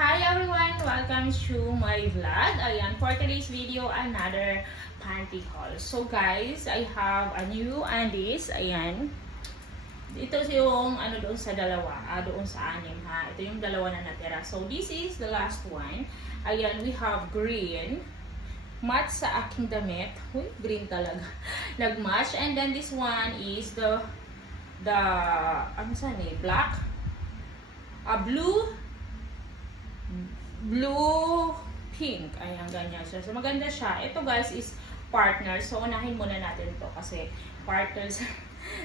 Hi everyone! Welcome to my vlog. Ayan, for today's video, another panty haul. So guys, I have a new undies. Ayan. Ito yung ano doon sa dalawa, doon sa anim ha. Ito yung dalawa na natira. So this is the last one. Ayan, we have green. Match sa aking damit. Uy, green talaga. Nag-match. And then this one is the ano saan eh? Black. Blue pink. Ayan, ganyan siya. So, maganda siya. Ito guys is partner. So, unahin muna natin to kasi partners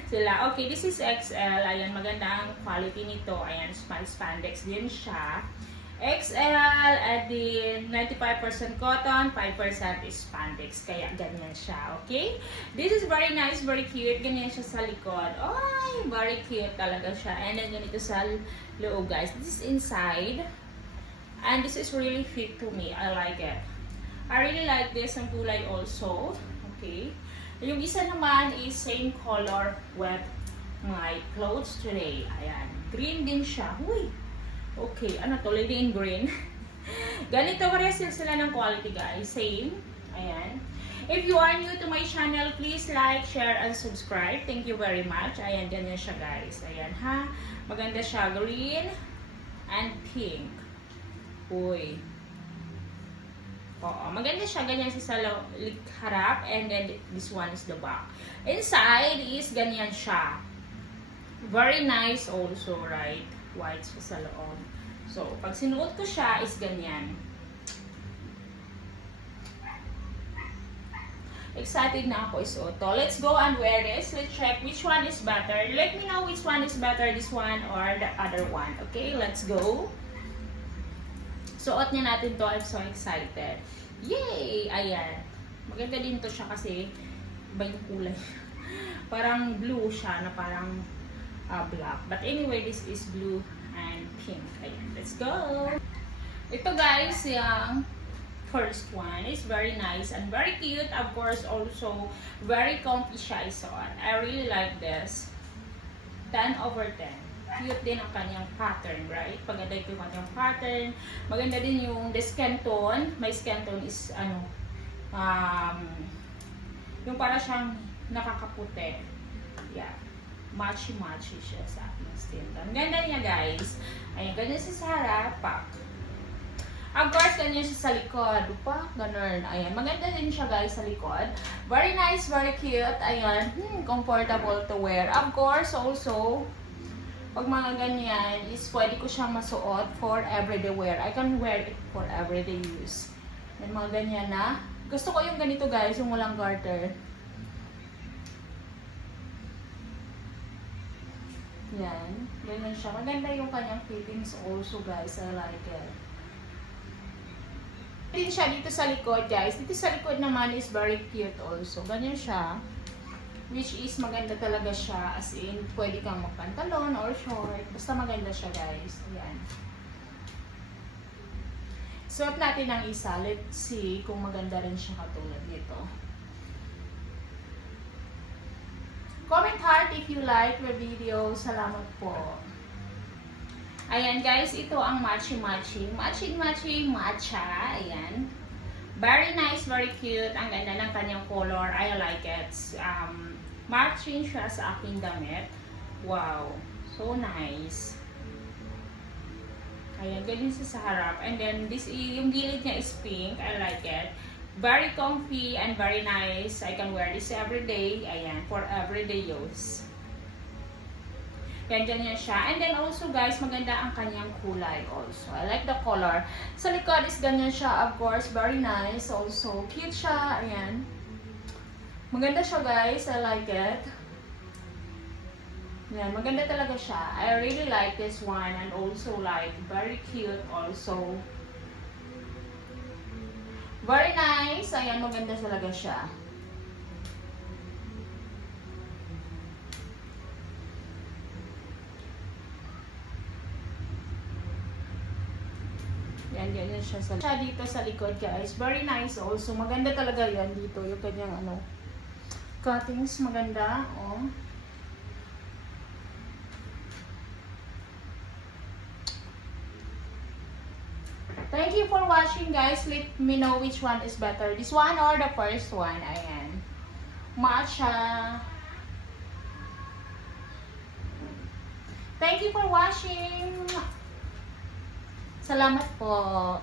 sila. Okay, this is XL. Ayan, maganda ang quality nito. Ayan, spandex din siya. XL, at din 95% cotton, 5% is spandex. Kaya ganyan siya, okay? This is very nice, very cute. Ganyan siya sa likod. Ay, very cute talaga siya. And then ganito sa loob, guys. This is inside. And this is really fit to me. I like it. I really like this ang kulay also. Okay. Yung isa naman is same color with my clothes today. Ayan. Green din siya. Uy. Okay. Ano to? Lady in green. Ganito pares sila ng quality guys. Same. Ayan. If you are new to my channel, please like, share, and subscribe. Thank you very much. Ayan. Ganyan siya guys. Ayan ha. Maganda siya. Green and pink. Uy. Oo, maganda siya. Ganyan siya sa harap. And then, this one is the back. Inside is ganyan siya. Very nice also, right? White siya sa loob. So, pag sinuot ko siya, is ganyan. Excited na ako isuot to. Let's go and wear this. Let's check which one is better. Let me know which one is better, this one or the other one. Okay, let's go. Suot niya natin to. I'm so excited. Yay! Ayan. Maganda din to siya kasi iba yung kulay. Parang blue siya na parang black. But anyway, this is blue and pink. Ayan. Let's go! Ito guys, yung first one is very nice and very cute. Of course, also very comfy siya isuot. I really like this. 10/10. Cute din ang kanyang pattern, right? Paganda yung kanyang pattern. Maganda din yung the skin tone. My skin tone is ano, yung para siyang nakakaputi. Yeah. Matchy-matchy siya sa aking skin tone. Ganda niya guys. Ayan, ganyan siya sa harap. Pak. Of course, ganyan siya sa likod. Pa, ganun. Ayan, maganda din siya guys sa likod. Very nice, very cute. Ayan, comfortable to wear. Of course, also, pag mga ganyan is pwede ko siyang masuot for everyday wear. I can wear it for everyday use. Yan, mga ganyan na. Gusto ko yung ganito guys, yung walang garter. Yan. Ganyan siya. Maganda yung kanyang fittings also guys. I like it. Din siya dito sa likod guys. Dito sa likod naman is very cute also. Ganyan siya. Which is maganda talaga siya, as in, pwede kang magpantalon or short. Basta maganda siya guys. Ayan. Suot natin ang isa. Let's see kung maganda rin siya katulad nito. Comment heart if you like the video. Salamat po. Ayan guys, ito ang matchy-matchy. Matching-matching matcha. Ayan. Very nice, very cute. Ang ganda ng kanyang color. I like it. Matching siya sa aking damit. Wow. So nice. Ayan, ganyan siya sa harap. And then, yung gilid niya is pink. I like it. Very comfy and very nice. I can wear this every day. Ayan, for everyday use. Yan, ganyan siya. And then also guys, maganda ang kanyang kulay also. I like the color. Sa likod is ganyan siya, of course. Very nice. Also, cute siya. Ayan. Maganda siya guys. I like it. Yan, maganda talaga siya. I really like this one. And also like, very cute also. Very nice. Ayan, maganda talaga siya. Yan, ganyan siya dito sa likod guys. Very nice also. Maganda talaga yan dito. Yung kanyang ano, cuttings maganda. Oh. Thank you for watching, guys. Let me know which one is better. This one or the first one. Ayan. Matcha. Thank you for watching. Salamat po.